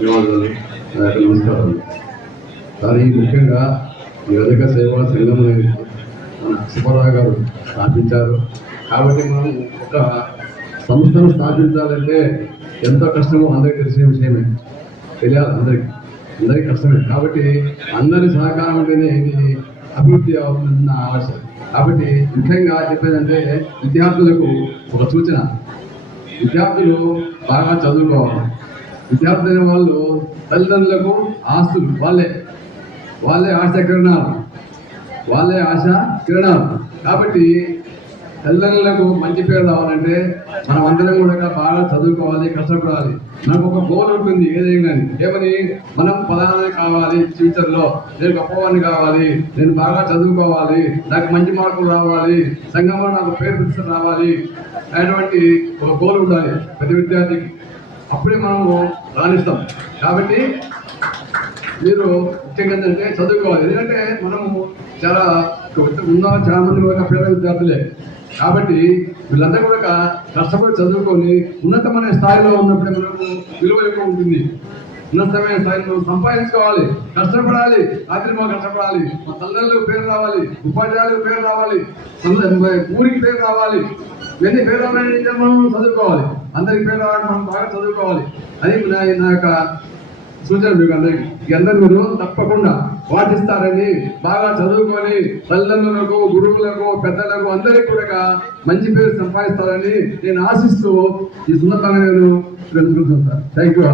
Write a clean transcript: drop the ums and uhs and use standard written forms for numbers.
ధన్యవాదాలు, నమస్కారాలు. కానీ ముఖ్యంగా ఈ విధంగా సేవా సంఘం మన సుబ్బారావు గారు స్థాపించారు. కాబట్టి మనం ఒక సంస్థను స్థాపించాలంటే ఎంతో కష్టమో అందరికీ తెలిసిన విషయమే, తెలియాలి అందరికీ కష్టమే. కాబట్టి అందరి సహకారం ఉంటేనే ఇది అభివృద్ధి అవుతుందన్న ఆవశ్యకత. కాబట్టి ముఖ్యంగా చెప్పేదంటే విద్యార్థులకు ఒక సూచన, విద్యార్థులు బాగా చదువుకోవాలి. విద్యార్థులైన వాళ్ళు తల్లిదండ్రులకు ఆస్తులు, వాళ్ళే ఆశ కిరణాలు. కాబట్టి తల్లిదండ్రులకు మంచి పేరు రావాలంటే మనం అందరం కూడా బాగా చదువుకోవాలి, కష్టపడాలి. మనకు ఒక గోల్ ఉంటుంది ఏదైనా కానీ, ఏమని మనం ఫలానా కావాలి, ఫ్యూచర్లో నేను గొప్పవాడిని కావాలి, నేను బాగా చదువుకోవాలి, నాకు మంచి మార్కులు రావాలి, సంఘంలో నాకు పేరు ప్రతిష్ట రావాలి అనేటువంటి ఒక గోల్ ఉండాలి ప్రతి విద్యార్థికి. అప్పుడే మనము రాణిస్తాం. కాబట్టి మీరు ముఖ్యంగా ఏంటంటే చదువుకోవాలి. ఎందుకంటే మనము చాలా మంది కూడా పేద విద్యార్థులే. కాబట్టి వీళ్ళందరూ కూడా కష్టపడి చదువుకొని ఉన్నతమైన స్థాయిలో ఉన్నప్పుడే మనకు విలువ ఎక్కువ ఉంటుంది. ఉన్నతమైన స్థాయిలో సంపాదించుకోవాలి, కష్టపడాలి, రాత్రిమో కష్టపడాలి. మా తల్లిదండ్రులకు పేరు రావాలి, ఉపాధ్యాయులకు పేరు రావాలి, ఊరికి పేరు రావాలి. ఇవన్నీ పేరు రావాలని మనం చదువుకోవాలి. అందరికి పేరు రావాలని మనం బాగా చదువుకోవాలి. అది నా యొక్క సూచన మీకు అందరూ మీరు తప్పకుండా పాటిస్తారని, బాగా చదువుకొని తల్లిదండ్రులకు, గురువులకు, పెద్దలకు అందరికీ కూడా మంచి పేరు సంపాదిస్తారని నేను ఆశిస్తూ ఈ సున్నతంగా నేను తెలుసుకుంటాను సార్. Thank you.